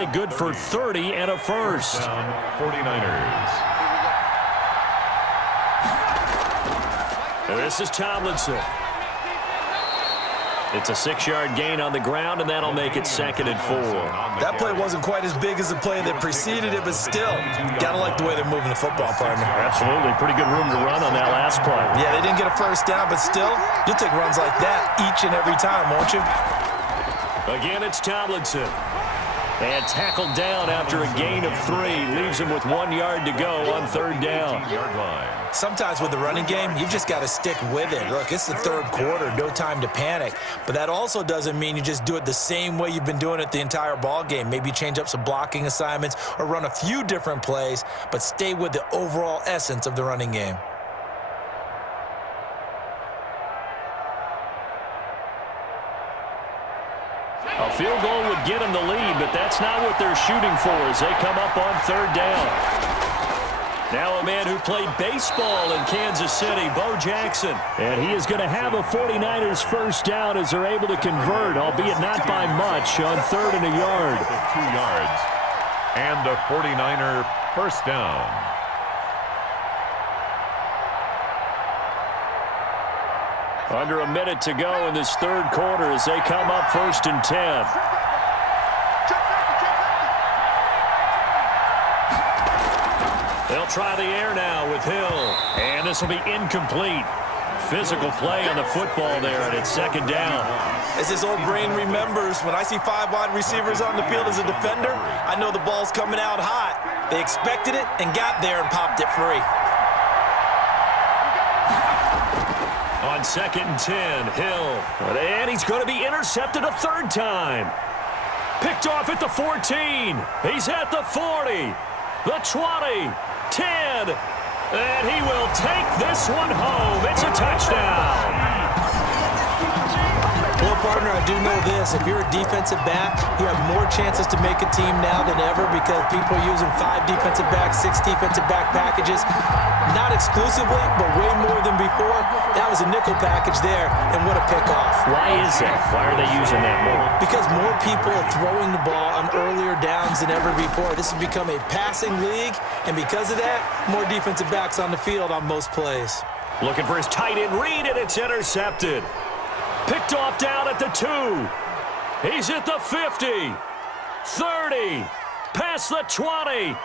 play good for 30 and a first. 49ers. This is Tomlinson. It's a 6-yard gain on the ground, and that'll make it 2nd and 4. That play wasn't quite as big as the play that preceded it, but still, got to like the way they're moving the football, partner. Absolutely. Pretty good room to run on that last play. Yeah, they didn't get a first down, but still, you'll take runs like that each and every time, won't you? Again, it's Tomlinson. And tackled down after a gain of 3. Leaves him with 1 yard to go on 3rd down. Sometimes with the running game, you've just got to stick with it. Look, it's the 3rd quarter, no time to panic. But that also doesn't mean you just do it the same way you've been doing it the entire ball game. Maybe change up some blocking assignments or run a few different plays, but stay with the overall essence of the running game. A field goal would get them the lead, but that's not what they're shooting for as they come up on 3rd down. Now a man who played baseball in Kansas City, Bo Jackson. And he is going to have a 49ers first down as they're able to convert, albeit not by much, on 3rd and a yard. 2 yards. And a 49er first down. Under a minute to go in this 3rd quarter as they come up 1st and 10. They'll try the air now with Hill. And this will be incomplete. Physical play on the football there, and it's 2nd down. As his old brain remembers, when I see 5 wide receivers on the field as a defender, I know the ball's coming out hot. They expected it and got there and popped it free. On 2nd and 10, Hill. And he's going to be intercepted a 3rd time. Picked off at the 14. He's at the 40. The 20. 10. And he will take this one home. It's a touchdown. Well, partner, I do know this. If you're a defensive back, you have more chances to make a team now than ever because people are using 5 defensive backs, 6 defensive back packages. Not exclusively, but way more than before. That was a nickel package there, and what a pickoff. Why is that? Why are they using that more? Because more people are throwing the ball on earlier downs than ever before. This has become a passing league, and because of that, more defensive backs on the field on most plays. Looking for his tight end read, and it's intercepted. Picked off down at the 2. He's at the 50. 30. Past the 20.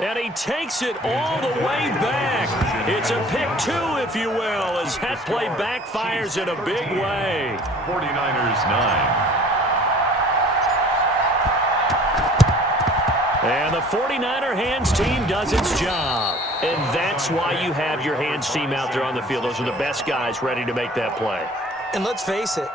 And he takes it all the way back. It's a pick 2, if you will, as that play backfires in a big way. 49ers 9. And the 49er hands team does its job. And that's why you have your hands team out there on the field. Those are the best guys ready to make that play. And let's face it,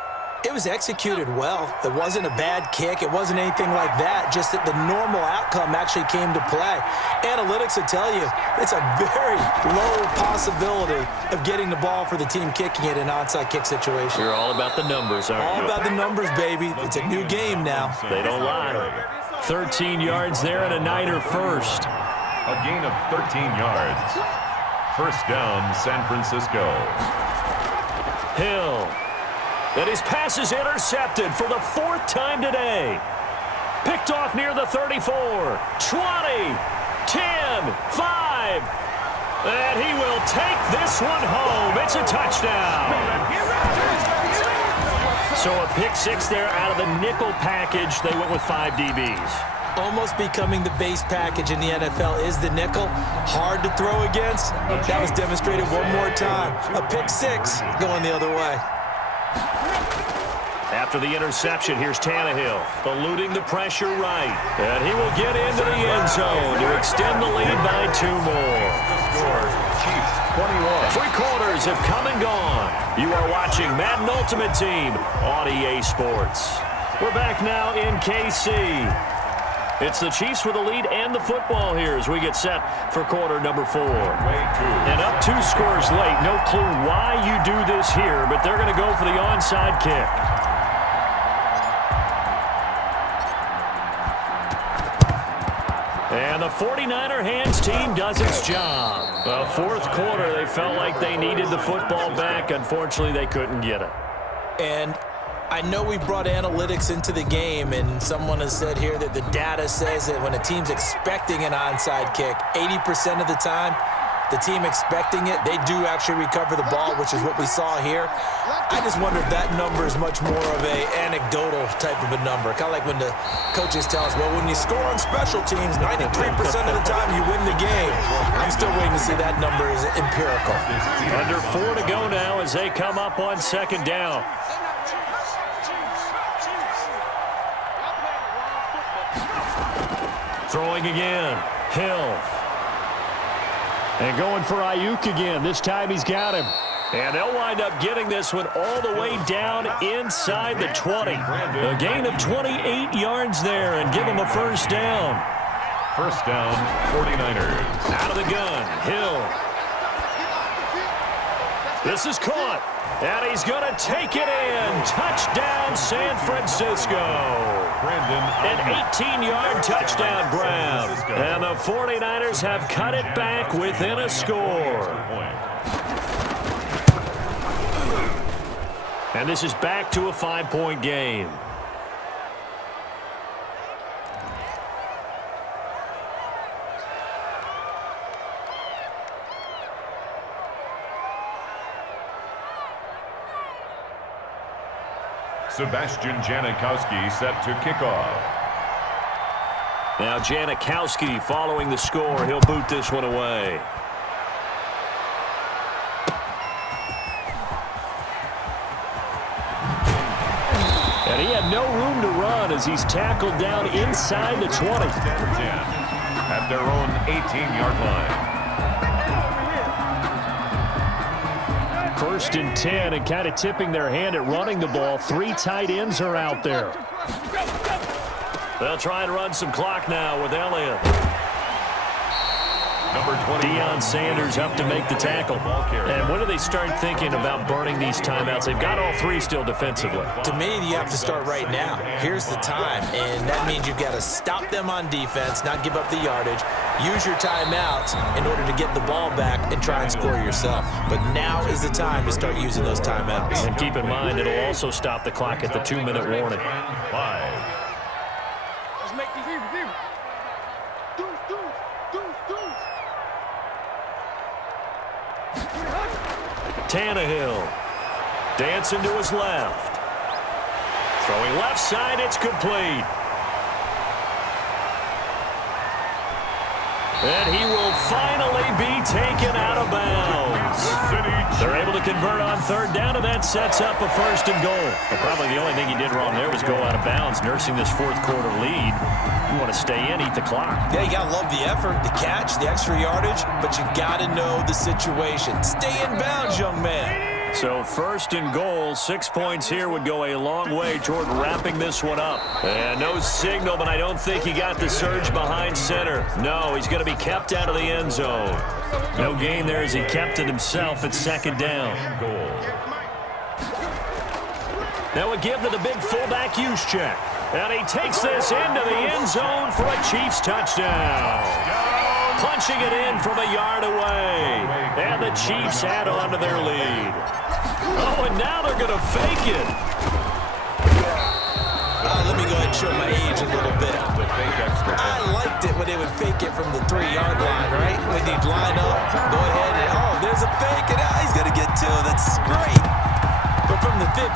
it was executed well. It wasn't a bad kick. It wasn't anything like that, just that the normal outcome actually came to play. Analytics will tell you it's a very low possibility of getting the ball for the team kicking it in an onside kick situation. You're all about the numbers, aren't you? All about the numbers, baby. It's a new game now. They don't lie. 13 yards there and a Niner first. A gain of 13 yards. First down, San Francisco. Hill. And his pass is intercepted for the 4th time today. Picked off near the 34. 20. 10. 5. And he will take this one home. It's a touchdown. So a pick 6 there out of the nickel package. They went with 5 DBs. Almost becoming the base package in the NFL is the nickel. Hard to throw against. That was demonstrated one more time. A pick 6 going the other way. After the interception, here's Tannehill, eluding the pressure right. And he will get into the end zone to extend the lead by 2 more. Chiefs 21. 3 quarters have come and gone. You are watching Madden Ultimate Team on EA Sports. We're back now in KC. It's the Chiefs with the lead and the football here as we get set for quarter number 4. And up 2 scores late. No clue why you do this here, but they're going to go for the onside kick. And the 49er hands team does its job. Well, 4th quarter, they felt like they needed the football back. Unfortunately, they couldn't get it. And I know we brought analytics into the game, and someone has said here that the data says that when a team's expecting an onside kick, 80% of the time, the team expecting it, they do actually recover the ball, which is what we saw here. I just wonder if that number is much more of a anecdotal type of a number. Kind of like when the coaches tell us, well, when you score on special teams, 93% of the time you win the game. I'm still waiting to see that number is empirical. Under 4 to go now as they come up on second down. Throwing again, Hill. And going for Ayuk again. This time he's got him. And they'll wind up getting this one all the way down inside the 20. A gain of 28 yards there and give him a first down. First down, 49ers. Out of the gun, Hill. This is caught. And he's going to take it in. Touchdown, San Francisco. An 18-yard touchdown grab. And the 49ers have cut it back within a score. And this is back to a 5-point game. Sebastian Janikowski set to kick off. Now Janikowski following the score. He'll boot this one away. And he had no room to run as he's tackled down inside the 20. At their own 18-yard line. First and 10 and kind of tipping their hand at running the ball. 3 tight ends are out there. They'll try and run some clock now with Elliott. Deion Sanders up to make the tackle. And when do they start thinking about burning these timeouts? They've got all 3 still defensively. To me, you have to start right now. Here's the time, and that means you've got to stop them on defense, not give up the yardage, use your timeouts in order to get the ball back and try and score yourself. But now is the time to start using those timeouts. And keep in mind, it'll also stop the clock at the 2-minute warning. 5. Tannehill dancing to his left. Throwing left side, it's complete. And he will finally be taken out of bounds. They're able to convert on third down, and that sets up a first and goal. But probably the only thing he did wrong there was go out of bounds, nursing this fourth quarter lead. You want to stay in, eat the clock. Yeah, you got to love the effort, the catch, the extra yardage, but you got to know the situation. Stay in bounds, young man. So first and goal, 6 points here would go a long way toward wrapping this one up. And no signal, but I don't think he got the surge behind center. No, he's going to be kept out of the end zone. No gain there as he kept it himself at second down. Now a give to the big fullback use check. And he takes this into the end zone for a Chiefs touchdown. Punching it in from a yard away. And the Chiefs add on to their lead. Oh, and now they're going to fake it. Let me go ahead and show my age a little bit. I liked it when they would fake it from the 3-yard line, right? When they'd line up, go ahead and, oh, there's a fake, and he's going to get 2. That's great. But from the 15,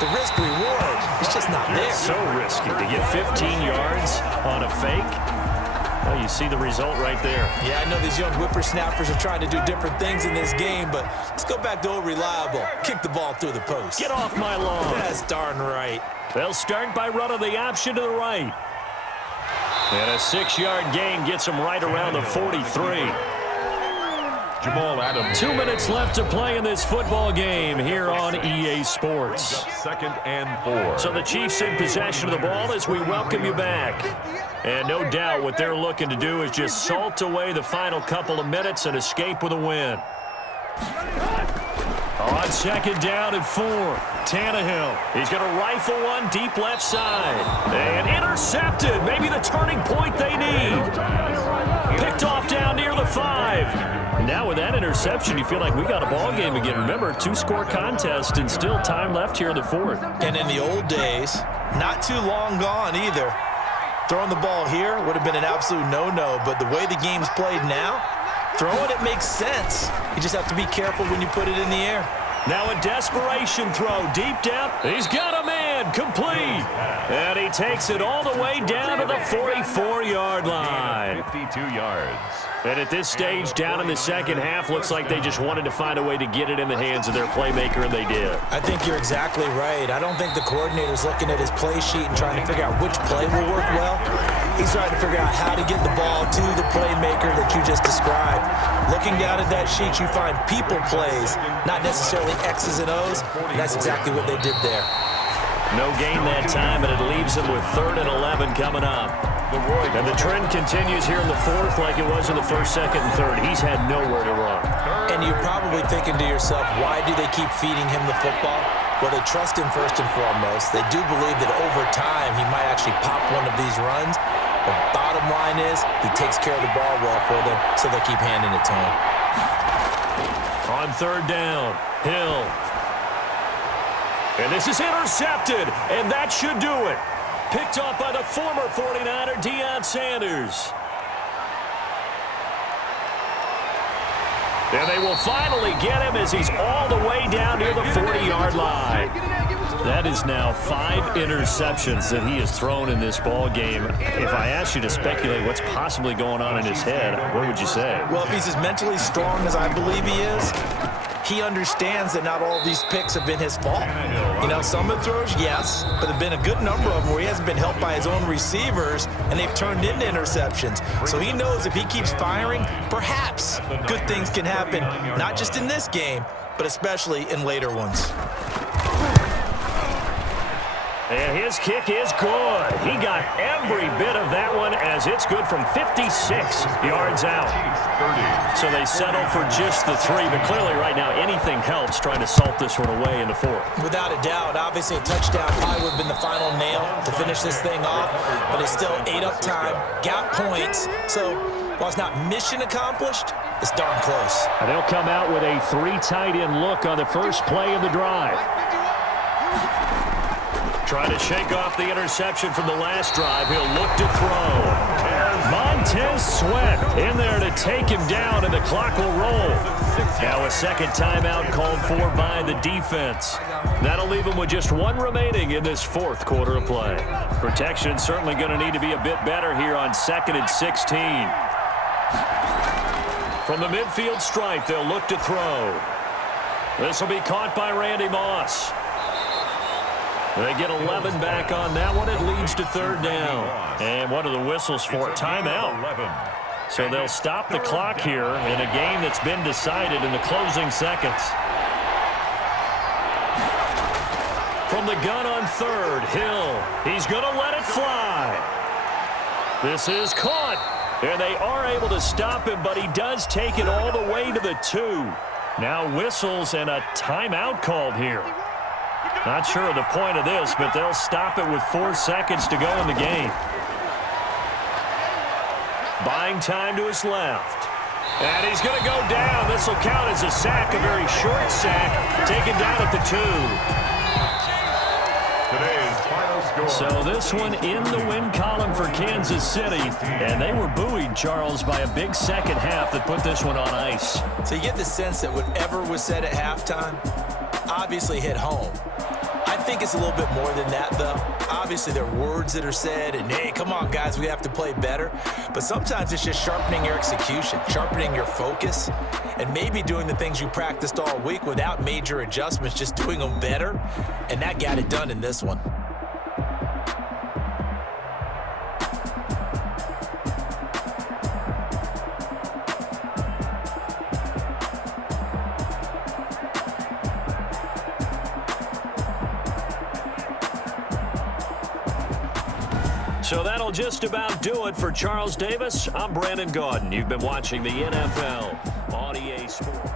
the risk-reward, it's just not there. So risky to get 15 yards on a fake. Well, you see the result right there. Yeah, I know these young whippersnappers are trying to do different things in this game, but let's go back to old reliable. Kick the ball through the post. Get off my lawn. That's darn right. They'll start by running the option to the right. And a 6-yard gain gets them right around the 43. Jamal Adams. 2 minutes left to play in this football game here on EA Sports. Second and 4. So the Chiefs in possession of the ball as we welcome you back. And no doubt what they're looking to do is just salt away the final couple of minutes and escape with a win. On second down and 4, Tannehill. He's going to rifle one deep left side. And intercepted. Maybe the turning point they need. Picked off down near the 5. Now with that interception, you feel like we got a ball game again. Remember, 2-score contest and still time left here in the fourth. And in the old days, not too long gone either, throwing the ball here would have been an absolute no-no. But the way the game's played now, throwing it makes sense. You just have to be careful when you put it in the air. Now a desperation throw deep down. He's got a man complete. And he takes it all the way down to the 44-yard line. 52 yards. And at this stage, down in the second half, looks like they just wanted to find a way to get it in the hands of their playmaker, and they did. I think you're exactly right. I don't think the coordinator's looking at his play sheet and trying to figure out which play will work well. He's trying to figure out how to get the ball to the playmaker that you just described. Looking down at that sheet, you find people plays, not necessarily X's and O's, and that's exactly what they did there. No gain that time, and it leaves them with 3rd and 11 coming up. And the trend continues here in the fourth like it was in the first, second, and third. He's had nowhere to run. And you're probably thinking to yourself, why do they keep feeding him the football? Well, they trust him first and foremost. They do believe that over time he might actually pop one of these runs. The bottom line is he takes care of the ball well for them, so they keep handing it to him. On 3rd down, Hill. And this is intercepted, and that should do it. Picked off by the former 49er, Deion Sanders. And they will finally get him as he's all the way down near the 40-yard line. That is now 5 interceptions that he has thrown in this ball game. If I asked you to speculate what's possibly going on in his head, what would you say? Well, if he's as mentally strong as I believe he is, he understands that not all of these picks have been his fault. You know, some of the throws, yes, but there have been a good number of them where he hasn't been helped by his own receivers, and they've turned into interceptions. So he knows if he keeps firing, perhaps good things can happen, not just in this game, but especially in later ones. And his kick is good. He got every bit of that one as it's good from 56 yards out. So they settle for just the 3, but clearly right now anything helps trying to salt this one away in the 4th. Without a doubt, obviously a touchdown probably would have been the final nail to finish this thing off, but it's still ate up time, got points, so while it's not mission accomplished, it's darn close. And they'll come out with a 3 tight end look on the first play of the drive. Trying to shake off the interception from the last drive. He'll look to throw. Montez Sweat in there to take him down, and the clock will roll. Now a second timeout called for by the defense. That'll leave him with just 1 remaining in this 4th quarter of play. Protection certainly going to need to be a bit better here on 2nd and 16. From the midfield stripe, they'll look to throw. This will be caught by Randy Moss. They get 11 back on that one. It leads to 3rd down. And what are the whistles for? Timeout. So they'll stop the clock here in a game that's been decided in the closing seconds. From the gun on 3rd, Hill. He's going to let it fly. This is caught. And they are able to stop him, but he does take it all the way to the 2. Now whistles and a timeout called here. Not sure of the point of this, but they'll stop it with 4 seconds to go in the game. Buying time to his left. And he's going to go down. This will count as a sack, a very short sack, taken down at the 2. Today's final score. So this one in the win column for Kansas City. And they were buoyed, Charles, by a big second half that put this one on ice. So you get the sense that whatever was said at halftime obviously hit home. I think it's a little bit more than that, though. Obviously, there are words that are said, and, hey, come on, guys, we have to play better. But sometimes it's just sharpening your execution, sharpening your focus, and maybe doing the things you practiced all week without major adjustments, just doing them better. And that got it done in this one. So that'll just about do it for Charles Davis. I'm Brandon Gaudin. You've been watching the NFL on EA Sports.